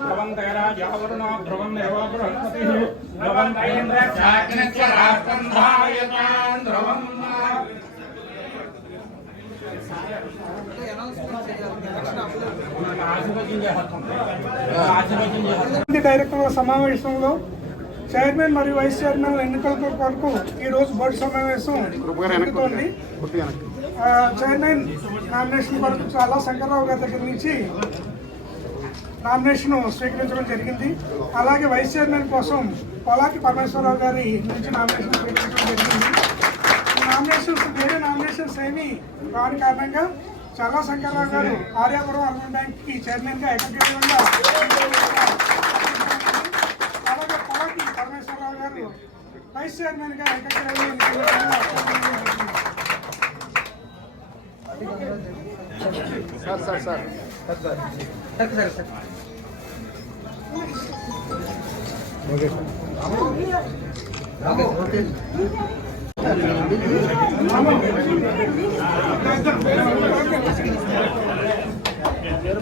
ధ్రువం తైరాజావరుణో ధ్రువం నిర్వో బృహస్పతిః ధ్రువం చాగ్నస్య రాష్ట్రం ధారయతాన్ ధ్రువం ఆశీర్వచనం చేస్తాం ఆశీర్వచనం చేస్తాం మంది డైరెక్టర్ల సమావేశంలో చైర్మన్ మరియు వైస్ చైర్మన్ ఎన్నికల కొరకు ఈ రోజు బోర్డు సమావేశం జరుగుతోంది. చైర్మన్ నామినేషన్ కొరకు చాలా శంకర్రావు గారి దగ్గర నుంచి నామినేషన్ స్వీకరించడం జరిగింది. అలాగే వైస్ చైర్మన్ కోసం పొలాకి పరమేశ్వరరావు గారి నుంచి నామినేషన్ స్వీకరించడం జరిగింది. ఈ నామినేషన్స్ వేరే నామినేషన్స్ ఏమీ రాని కారణంగా చాలా శంకర్రావు గారు ఆర్యాపురం అర్బన్ బ్యాంక్కి చైర్మన్గా ఏకగ్రీవంగా అలాగే పొలాకి పరమేశ్వరరావు గారు వైస్ చైర్మన్గా ఏకగ్రీవంగా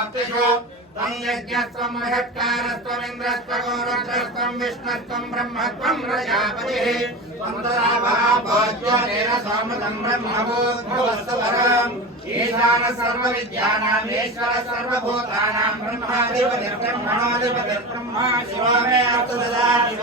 ಮಹತ್ತಿಷು ತಂ ಯಜ್ಞಸ್ವಂ ಮಹತ್ಕಾರಸ್ವಂದ್ರಸ್ವ ಗೌರಸ್ವಂ ವಿಷ್ಣಸ್ವಂ ಬ್ರಹ್ಮತ್ವಂ ರಜಾಪತಿ ಸರ್ವವಿದ್ಯಾನಾಂೇಶ್ವರ ಸರ್ವಭೂತಾನಾಂ ಬ್ರಹ್ಮಾಧಿಪತಿರ್ಬ್ರಹ್ಮಣಾಧಿಪತಿರ್ಬ್ರಹ್ಮ ಶಿವ ಮೇ ಅರ್ಥ ದಾ ಶಿವ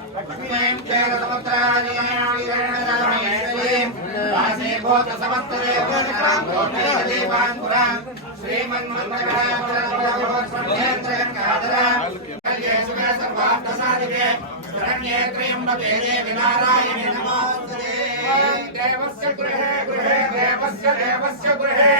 నిశంసాగ్నహస్తామవసతుగృహే దేవస్య గృహే గృహే దేవస్య దేవస్య గృహే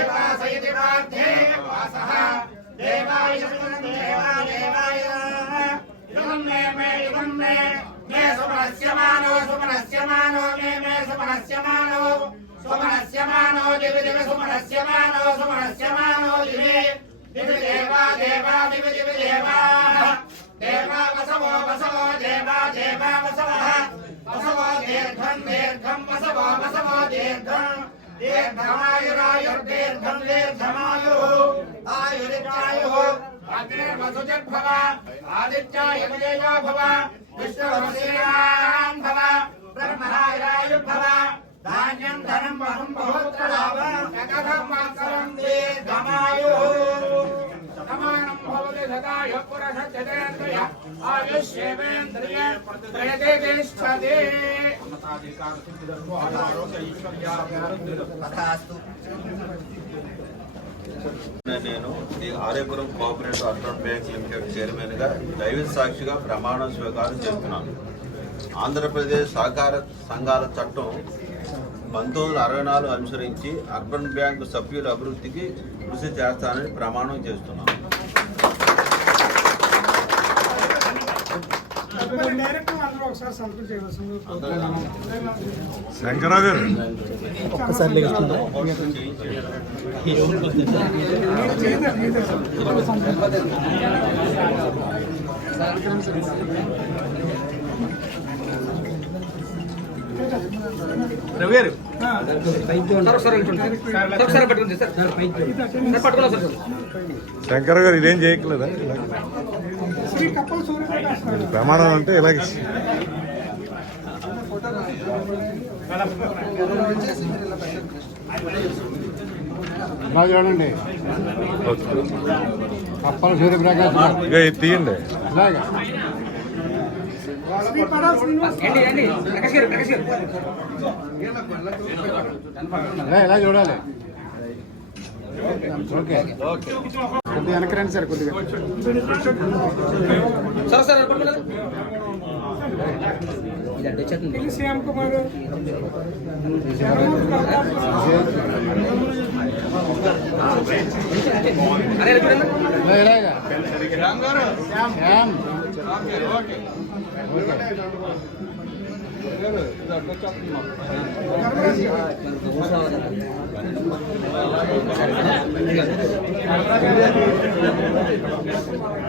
పార్థివాస ఇతి పార్థే వాసః దేవాయ దేవా దేవాయ ఇదం మే మే ఇదం మే మే సుమనస్యమానో సుమనస్యమానో మే మే సుమనస్యమానో సుమనస్యమానో దివి దివి సుమనస్యమానో సుమనస్యమానో దివి దివి దేవా దేవా దివి దివి దేవా దేవా వసవో వసవో దేవా దేవా వసవః వసవో దీర్ఘం దీర్ఘం వసవో వసవో దీర్ఘం దీర్ఘమాయురాయుర్దీర్ఘం దీర్ఘమాయుః ఆయురిత్యాయుః. అగ్నిర్వసుచిర్భవ ఆదిత్యాయ విజయో భవ విష్ణువశీరాం భవ బ్రహ్మరాయుర్భవ ధాన్యం ధనం బహం బహుత్ర లాభం జగదం వాత్సరం దీర్ఘమాయుః. సమానం నేను ఈ Aryapuram cooperative urban bank limited చైర్మన్గా దైవ సాక్షిగా ప్రమాణ స్వీకారం చేస్తున్నాను. ఆంధ్రప్రదేశ్ సహకార సంఘాల చట్టం పంతొమ్మిది వందల అరవై నాలుగు అనుసరించి అర్బన్ బ్యాంకు సభ్యుల అభివృద్ధికి కృషి చేస్తానని ప్రమాణం చేస్తున్నాను డైరెక్ట్ అందరూ ఒకసారి సంతకం చేయవలసింది శంకరరావు గారు చేయండి మీదే సార్. రవి గారు ఆ, సార్ ఒకసారి నిల్చోండి. సార్ ఒకసారి పట్టుకోండి గారు ఒక్కసారి పట్టుకున్నా సార్ శంకర్ గారు ఇదేం చేయట్లేదా శ్రీ కప్పల్ సూర్యప్రకాష్ రావు ప్రమాణం అంటే ఇలాగే. ఇలా చూడండి. కప్పల సూర్యప్రకాశ్ ఇది తీయండి. ఇలాగా. పడా కొద్దిగా వెనక్కి రండి సార్ కొద్దిగా. సార్ సార్ పట్టుకున్నా ఇది అడ్డు వచ్చేస్తుంది శ్యామ్ కుమార్ అరే చూడండి. ఇలా ఇలాగా శ్యామ్.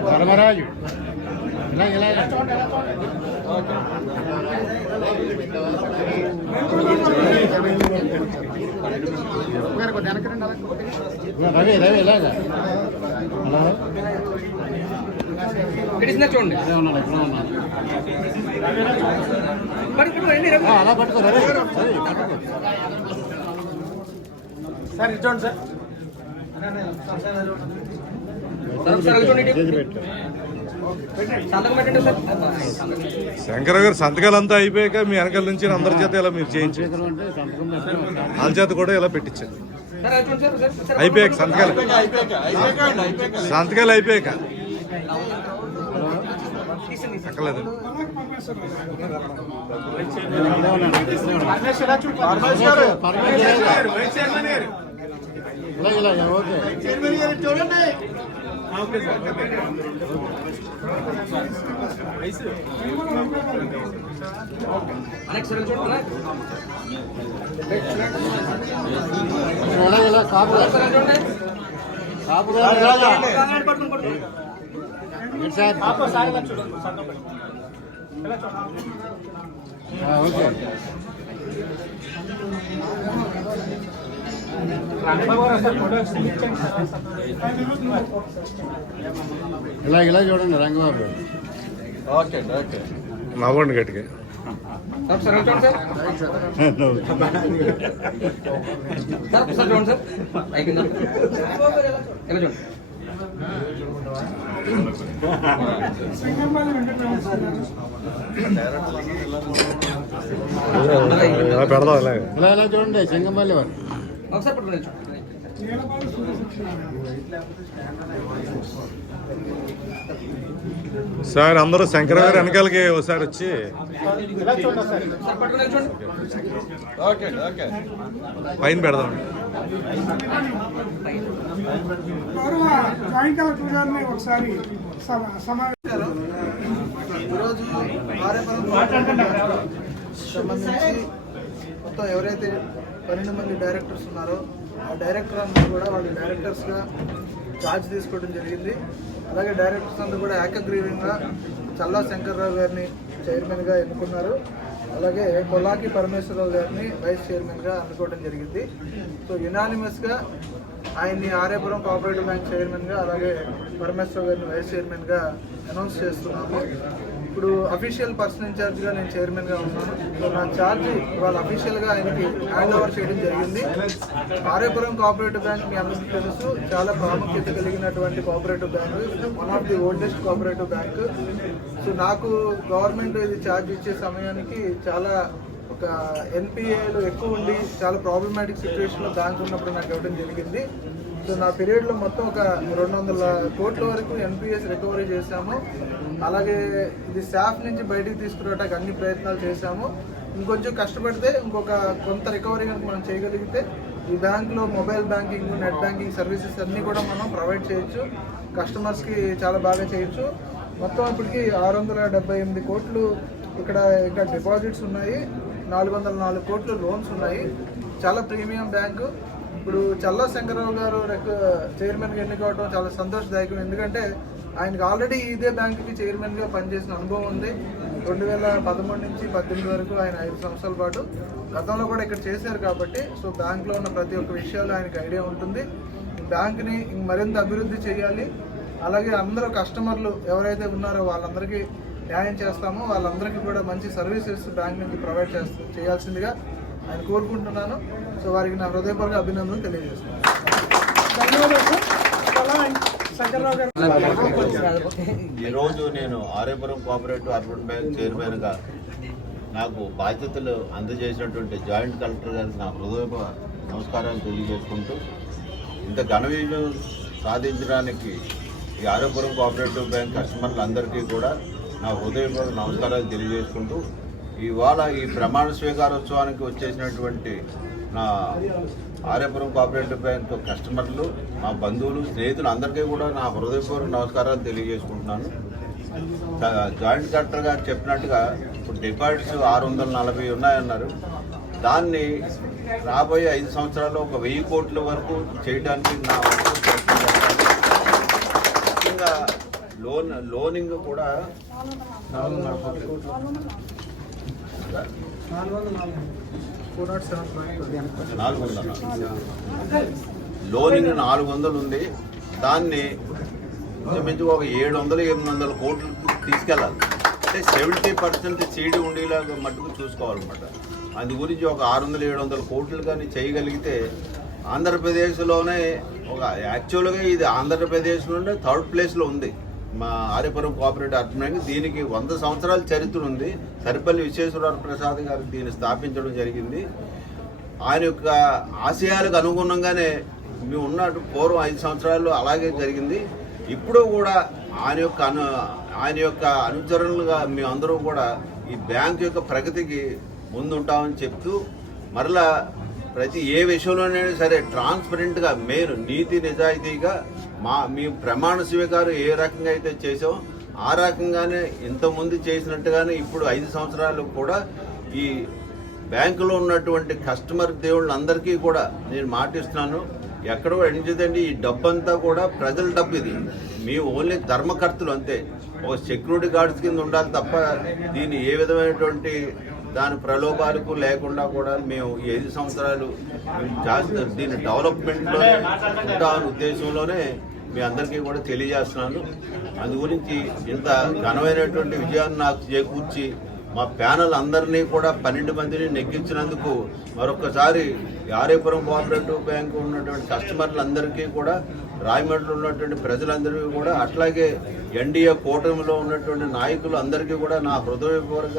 ధర్మరాజు ఇలా రవి రవి ఇలాగా హలో. చూడండి. అలా పట్టుకో రవి, పట్టుకో. Sir ఇచ్చోండి sir. శంకర్ గారు సంతకాలు అంతా అయిపోయాక మీ వెనకాల నుంచి అందరి చేత ఇలా మీరు పెట్టడం వాళ్ళ చేత కూడా ఇలా సార్ అయిపోయాక సంతకాలు సంతకాలు అయిపోయాక. అక్కర్లేదు అలాగే పరమేశ్వరరావు ఇలా ఇలా ఓకే అనేక సార్లు చూడండి ఇలా ఇలా కాపు సార్ అది చూడండి కాపు గారు ఇలాగా. కాంగారు పట్టుకుని పట్టుకుని ఏంటి సార్ ఆ, ఓకే ఇలా ఇలా చూడండి రంగబాబు నవ్వండి గట్టిగా సార్ ఒకసారి ఇలా చూడండి సార్ సార్ ఒకసారి చూడండి సార్ అయిపోయిందా ఇలా చూడండి సింగంపల్లి వెంకటరమణ గారు ఇలా పెడదాం ఇలాగే ఇలా ఇలా చూడండి చెంగంపల్లి వారు ఒకసారి సార్ అందరూ శంకర్ గారు వెనకాలకి ఒకసారి వచ్చి. సార్ పట్టుకుని చూడండి. పైన పెడదాం. ఒకసారి ఈరోజు మొత్తం ఎవరైతే పన్నెండు మంది డైరెక్టర్స్ ఉన్నారు ఆ డైరెక్టర్ అందరూ కూడా వాళ్ళు డైరెక్టర్స్గా ఛార్జ్ తీసుకోవడం జరిగింది. అలాగే డైరెక్టర్స్ అందరూ కూడా ఏకగ్రీవంగా చల్లా శంకర్రావు గారిని చైర్మన్గా ఎన్నుకున్నారు. అలాగే కొల్లాకి పరమేశ్వరరావు గారిని వైస్ చైర్మన్గా ఎన్నుకోవడం జరిగింది. సో యునానిమస్గా ఆయన్ని ఆర్యపురం కోఆపరేటివ్ బ్యాంక్ చైర్మన్గా అలాగే పరమేశ్వర గారిని వైస్ చైర్మన్గా అనౌన్స్ చేస్తున్నాము. ఇప్పుడు అఫీషియల్ పర్సన్ ఇన్ఛార్జ్గా నేను చైర్మన్గా ఉన్నాను. సో నా ఛార్జ్ ఇవాళ అఫీషియల్గా ఆయనకి హ్యాండ్ ఓవర్ చేయడం జరిగింది. ఆర్యపురం కోఆపరేటివ్ బ్యాంక్ మీ అందరికీ తెలుసు చాలా ప్రాముఖ్యత కలిగినటువంటి cooperative bank one of the oldest cooperative bank so నాకు గవర్నమెంట్ ఇది ఛార్జ్ ఇచ్చే సమయానికి చాలా ఒక ఎన్పిఏలు ఎక్కువ ఉండి చాలా ప్రాబ్లమాటిక్ సిచ్యువేషన్లో బ్యాంక్ ఉన్నప్పుడు నాకు ఇవ్వడం జరిగింది. సో నా పీరియడ్లో మొత్తం ఒక రెండు వందల కోట్ల వరకు ఎన్పిఎస్ రికవరీ చేశాము. అలాగే ఇది స్టాఫ్ నుంచి బయటికి తీసుకురావడానికి అన్ని ప్రయత్నాలు చేశాము. ఇంకొంచెం కష్టపడితే ఇంకొక కొంత రికవరీ కనుక మనం చేయగలిగితే ఈ బ్యాంక్లో mobile banking net banking services అన్నీ కూడా మనం ప్రొవైడ్ చేయొచ్చు. కస్టమర్స్కి చాలా బాగా చేయొచ్చు. మొత్తం ఇప్పటికి ఆరు వందల డెబ్బై ఎనిమిది కోట్లు ఇక్కడ ఇంకా డిపాజిట్స్ ఉన్నాయి. నాలుగు వందల నాలుగు కోట్లు లోన్స్ ఉన్నాయి. చాలా ప్రీమియం బ్యాంకు. ఇప్పుడు చల్లా శంకరరావు గారు చైర్మన్ చైర్మన్గా ఎన్నుకోవడం చాలా సంతోషదాయకం. ఎందుకంటే ఆయనకి ఆల్రెడీ ఇదే బ్యాంకుకి చైర్మన్గా పనిచేసిన అనుభవం ఉంది. రెండు వేల పదమూడు నుంచి పద్దెనిమిది వరకు ఆయన ఐదు సంవత్సరాల పాటు గతంలో కూడా ఇక్కడ చేశారు కాబట్టి సో బ్యాంక్లో ఉన్న ప్రతి ఒక్క విషయాలు ఆయనకి ఐడియా ఉంటుంది. ఈ బ్యాంక్ని మరింత అభివృద్ధి చేయాలి. అలాగే అందరూ కస్టమర్లు ఎవరైతే ఉన్నారో వాళ్ళందరికీ న్యాయం చేస్తామో. వాళ్ళందరికీ కూడా మంచి సర్వీసెస్ బ్యాంక్ నుంచి ప్రొవైడ్ చేస్తూ చేయాల్సిందిగా ఆయన కోరుకుంటున్నాను. సో వారికి నా హృదయపూర్వక అభినందనలు తెలియజేస్తున్నాను. ఈరోజు నేను ఆర్యపురం కోఆపరేటివ్ అర్బన్ బ్యాంక్ చైర్మన్గా నాకు బాధ్యతలు అందజేసినటువంటి జాయింట్ కలెక్టర్ గారికి నా హృదయ నమస్కారాలు తెలియజేసుకుంటూ ఇంత ఘన విజయం సాధించడానికి ఈ ఆర్యపురం కోఆపరేటివ్ బ్యాంక్ కస్టమర్లందరికీ కూడా నా హృదయపూర్వక నమస్కారాలు తెలియజేసుకుంటూ ఇవాళ ఈ ప్రమాణ స్వీకారోత్సవానికి వచ్చేసినటువంటి నా ఆర్యపురం కోఆపరేటివ్ బ్యాంక్ కస్టమర్లు మా బంధువులు స్నేహితులు అందరికీ కూడా నా హృదయపూర్వక నమస్కారాలు తెలియజేసుకుంటున్నాను. జాయింట్ కలెక్టర్ గారు చెప్పినట్టుగా ఇప్పుడు డిపాజిట్స్ ఆరు వందల నలభై ఉన్నాయన్నారు. దాన్ని రాబోయే ఐదు సంవత్సరాల్లో ఒక వెయ్యి కోట్ల వరకు చేయడానికి నా ముఖ్యంగా లోన్ లోనింగ్ కూడా ఫోర్ నాట్ సెవెన్ పాయింట్ నాలుగు వందలు లోనింగ్ నాలుగు. వందలు ఉంది దాన్ని ఇంచుమించు ఒక ఏడు వందలు ఎనిమిది వందల కోట్లు తీసుకెళ్ళాలి. అంటే సెవెంటీ పర్సెంట్ సీడీ ఉండేలాగా మట్టుకు చూసుకోవాలన్నమాట. అందు గురించి ఒక ఆరు వందలు ఏడు వందల కోట్లు కానీ చేయగలిగితే ఆంధ్రప్రదేశ్లోనే ఒక యాక్చువల్గా ఇది ఆంధ్రప్రదేశ్లోనే థర్డ్ ప్లేస్లో ఉంది. మా ఆర్యపురం కోఆపరేటివ్ అర్థమైంది దీనికి వంద సంవత్సరాల చరిత్ర ఉంది. సరిపల్లి విశ్వేశ్వర ప్రసాద్ గారు దీన్ని స్థాపించడం జరిగింది. ఆయన యొక్క ఆశయాలకు అనుగుణంగానే మేము ఉన్నట్టు పూర్వం ఐదు సంవత్సరాలు అలాగే జరిగింది. ఇప్పుడు కూడా ఆయన యొక్క అను ఆయన యొక్క అనుచరులుగా మేమందరం కూడా ఈ బ్యాంక్ యొక్క ప్రగతికి ముందుంటామని చెప్తూ మరలా ప్రతి ఏ విషయంలోనైనా సరే ట్రాన్స్పరెంట్గా మెయిన్ నీతి నిజాయితీగా మా మీ ప్రమాణ స్వీకారం ఏ రకంగా అయితే చేసామో ఆ రకంగానే ఇంతకుముందు చేసినట్టుగానే ఇప్పుడు ఐదు సంవత్సరాలు కూడా ఈ బ్యాంకులో ఉన్నటువంటి కస్టమర్ దేవుళ్ళందరికీ కూడా నేను మాటిస్తున్నాను ఎక్కడో ఎంచదండి ఈ డబ్బంతా కూడా ప్రజల డబ్బు ఇది. మేము ఓన్లీ ధర్మకర్తలు అంతే. ఒక సెక్యూరిటీ గార్డ్స్ కింద ఉండాలి తప్ప దీన్ని ఏ విధమైనటువంటి దాని ప్రలోభాలకు లేకుండా కూడా మేము ఐదు సంవత్సరాలు దీని డెవలప్మెంట్లో ఉంటాను ఉద్దేశంలోనే మీ అందరికీ కూడా తెలియజేస్తున్నాను. అందు గురించి ఇంత ఘనమైనటువంటి విజయాన్ని నాకు చేకూర్చి మా ప్యానల్ అందరినీ కూడా పన్నెండు మందిని నెగ్గించినందుకు మరొకసారి ఈ ఆర్యపురం కోఆపరేటివ్ బ్యాంకు ఉన్నటువంటి కస్టమర్లందరికీ కూడా రాయమండ్రిలో ఉన్నటువంటి ప్రజలందరికీ కూడా అట్లాగే ఎన్డీఏ కూటమిలో ఉన్నటువంటి నాయకులు అందరికీ కూడా నా హృదయపూర్వక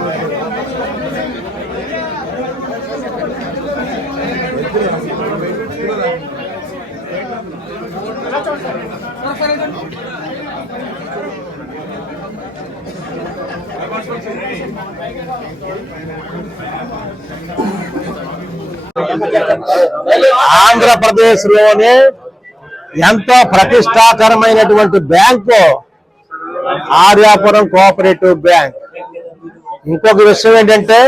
ఆంధ్రప్రదేశ్లోనే ఎంతో ప్రతిష్టాకరమైనటువంటి బ్యాంకు? Aryapuram cooperative bank. ఇంకొక విషయం ఏంటంటే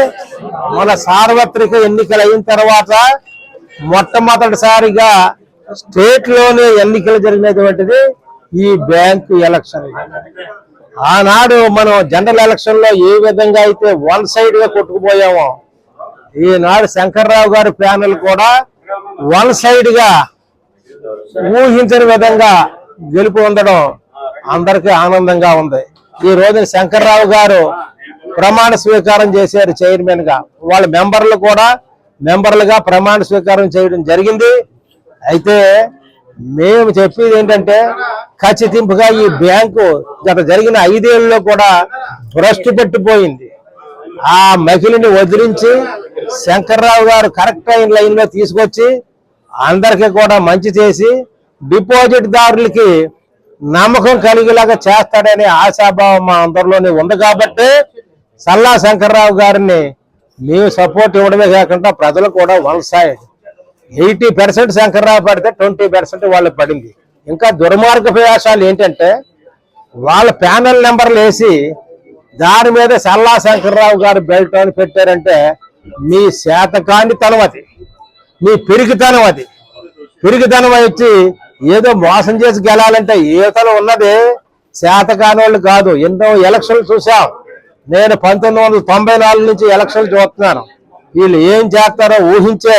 మన సార్వత్రిక ఎన్నికలు అయిన తర్వాత మొట్టమొదటిసారిగా స్టేట్లోనే ఎన్నికలు జరిగినటువంటిది ఈ బ్యాంకు ఎలక్షన్. ఆనాడు మనం జనరల్ ఎలక్షన్లో ఏ విధంగా అయితే వన్ సైడ్గా కొట్టుకుపోయామో ఈనాడు శంకర్రావు గారి ప్యానల్ కూడా వన్ సైడ్గా ఊహించని విధంగా గెలుపు ఉండడం అందరికీ ఆనందంగా ఉంది. ఈ రోజు శంకర్రావు గారు ప్రమాణ స్వీకారం చేశారు చైర్మన్గా. వాళ్ళ మెంబర్లు కూడా మెంబర్లుగా ప్రమాణ స్వీకారం చేయడం జరిగింది. అయితే మేము చెప్పేది ఏంటంటే ఖచ్చితింపుగా ఈ బ్యాంకు గత జరిగిన ఐదేళ్ళలో కూడా భ్రష్టు పెట్టిపోయింది. ఆ మహిళని వదిలించి శంకర్రావు గారు కరెక్ట్ అయిన లైన్లో తీసుకొచ్చి అందరికీ కూడా మంచి చేసి డిపాజిట్ దారులకి నమ్మకం కలిగేలాగా చేస్తాడనే ఆశాభావం మా అందరిలోనే ఉంది కాబట్టి సల్లా శంకర్రావు గారిని మేము సపోర్ట్ ఇవ్వడమే కాకుండా ప్రజలు కూడా one side eighty percent Shankarrao పడితే ట్వంటీ పర్సెంట్ వాళ్ళకి పడింది. ఇంకా దుర్మార్గ ప్రయాసాలు ఏంటంటే వాళ్ళ ప్యానెల్ నెంబర్లు వేసి దాని మీద సల్లా శంకర్రావు గారు బెల్ట్ అని పెట్టారంటే మీ శాతకాన్ని అది. మీ పెరిగితనం అది. పెరుగుతనం వచ్చి ఏదో మోసం చేసి గెలాలంటే ఈతలు ఉన్నది శాతకాని వాళ్ళు కాదు. ఎన్నో ఎలక్షన్లు చూసాం నేను పంతొమ్మిది వందల తొంభై నాలుగు నుంచి ఎలక్షన్లు చూస్తున్నాను. వీళ్ళు ఏం చేస్తారో ఊహించే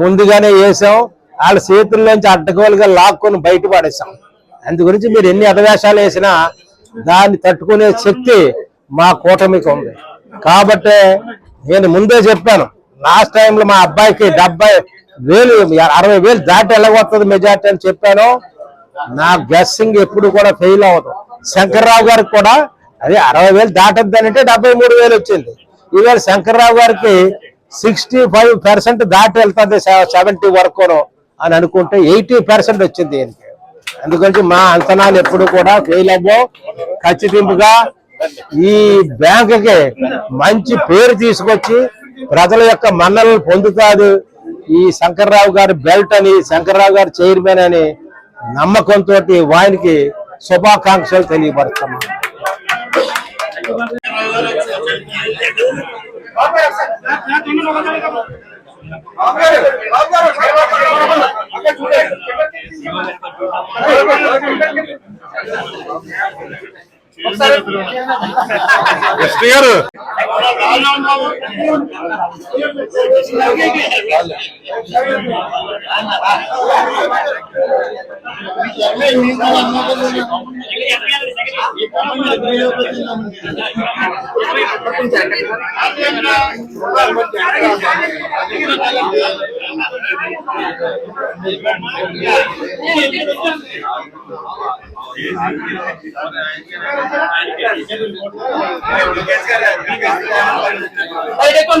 ముందుగానే వేసాం. వాళ్ళ చేతుల్లోంచి అడ్డగోలుగా లాక్కొని బయట పడేసాం. అందు గురించి మీరు ఎన్ని అటవేశాలు వేసినా దాన్ని తట్టుకునే శక్తి మా కూటమికి ఉంది. కాబట్టి నేను ముందే చెప్పాను లాస్ట్ టైంలో మా అబ్బాయికి డెబ్బై వేలు అరవై వేలు దాటి ఎలాగొస్తుంది మెజార్టీ అని చెప్పాను. నా గెస్సింగ్ ఎప్పుడు కూడా ఫెయిల్ అవ్వదు. శంకర్రావు గారికి కూడా అది అరవై వేలు దాటద్దని అంటే డెబ్బై మూడు వేలు వచ్చింది. ఈవేళ శంకర్రావు గారికి సిక్స్టీ ఫైవ్ పర్సెంట్ దాటి వెళ్తుంది సెవెంటీ వరకు అని అనుకుంటే ఎయిటీ పర్సెంట్ వచ్చింది దీనికి ఎందుకంటే మా అంచనాలు ఎప్పుడు కూడా ఫెయిల్ అవ్వం ఖచ్చితంగా ఈ బ్యాంకుకి మంచి పేరు తీసుకొచ్చి ప్రజల యొక్క మన్నలను పొందుతాడు ఈ శంకర్రావు గారి బెల్ట్ అని శంకర్రావు గారి చైర్మన్ అని నమ్మకంతో వానికి శుభాకాంక్షలు ধন্যবাদ। కృష్ణ గారు. এটা কোন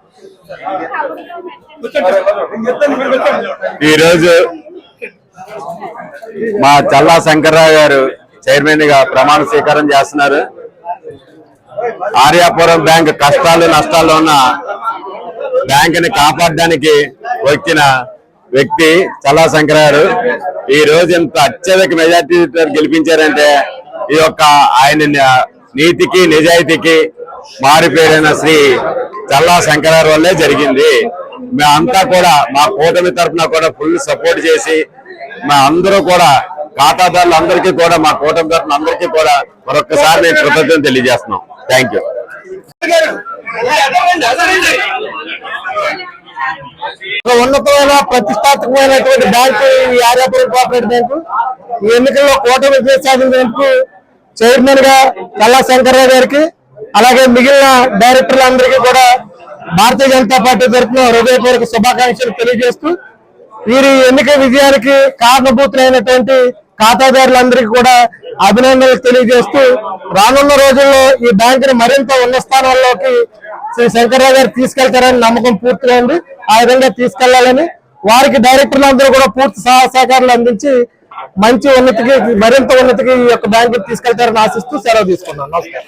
ఈరోజు మా చల్లా శంకర్రావు గారు చైర్మన్గా ప్రమాణ స్వీకారం చేస్తున్నారు. ఆర్యాపురం బ్యాంక్ కష్టాలు నష్టాల్లో ఉన్న బ్యాంక్ని కాపాడడానికి వచ్చిన వ్యక్తి చల్లా శంకర్ గారు. ఈ రోజు ఇంత అత్యధిక మెజార్టీ గెలిపించారంటే ఈ యొక్క ఆయన నీతికి నిజాయితీకి మారిపోయిన శ్రీ చల్లా శంకరారు వల్లే జరిగింది. మేమంతా కూడా మా కూటమి తరఫున కూడా ఫుల్ సపోర్ట్ చేసి మా అందరూ కూడా ఖాతాదారులు అందరికీ కూడా మా కూటమి తరఫున అందరికీ కూడా మరొకసారి నేను కృతజ్ఞతలు తెలియజేస్తున్నాం. థ్యాంక్ యూ ఉన్నతమైన ప్రతిష్టాత్మకమైనటువంటి బ్యాంకు ఈ ఆర్యాపురం కోఆపరేటివ్ బ్యాంకు. ఈ ఎన్నికల్లో కూటమి సాధించినందుకు బ్యాంకు చైర్మన్గా కల్లా శంకర్రావు గారికి అలాగే మిగిలిన డైరెక్టర్లందరికీ కూడా భారతీయ జనతా పార్టీ తరఫున హృదయపూర్వక శుభాకాంక్షలు తెలియజేస్తూ వీరి ఎన్నిక విజయానికి కారణభూతులైనటువంటి ఖాతాదారులందరికీ కూడా అభినందనలు తెలియజేస్తూ రానున్న రోజుల్లో ఈ బ్యాంకుని మరింత ఉన్న స్థానాల్లోకి శ్రీ శంకర్రావు గారు తీసుకెళ్తారని నమ్మకం పూర్తిగా ఉంది. ఆ విధంగా తీసుకెళ్ళాలని వారికి డైరెక్టర్లు అందరూ కూడా పూర్తి సహాయ సహకారాలు అందించి మంచి ఉన్నతికి మరింత ఉన్నతికి ఈ యొక్క బ్యాంకు తీసుకెళ్తారని ఆశిస్తూ సెలవు తీసుకున్నాను. నమస్కారం.